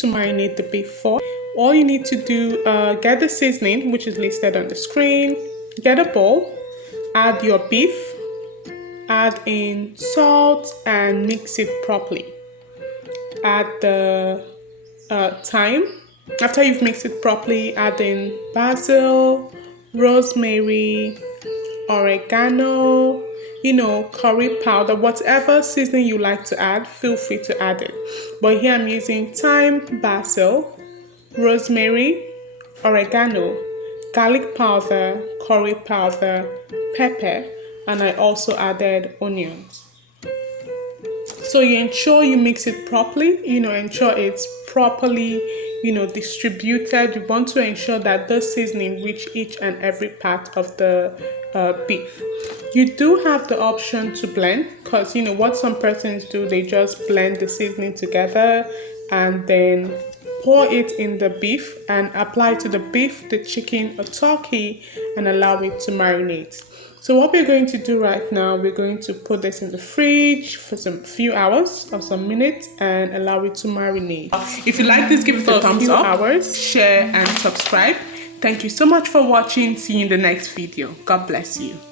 to marinate the beef for. All you need to do, get the seasoning, which is listed on the screen. Get a bowl, add your beef, add in salt and mix it properly. Add the thyme. After you've mixed it properly, add in basil, rosemary, oregano, curry powder, whatever seasoning you like to add, feel free to add it. But here I'm using thyme, basil, rosemary, oregano, garlic powder, curry powder, pepper, and I also added onions. So you ensure you mix it properly, ensure it's properly, distributed. You want to ensure that the seasoning reach each and every part of the beef. You do have the option to blend, because what some persons do, they just blend the seasoning together and then pour it in the beef and apply to the beef, the chicken or turkey, and allow it to marinate. So what we're going to do right now, we're going to put this in the fridge for some few hours or some minutes and allow it to marinate. If you like this, give it a thumbs up, share and subscribe. Thank you so much for watching. See you in the next video. God bless you.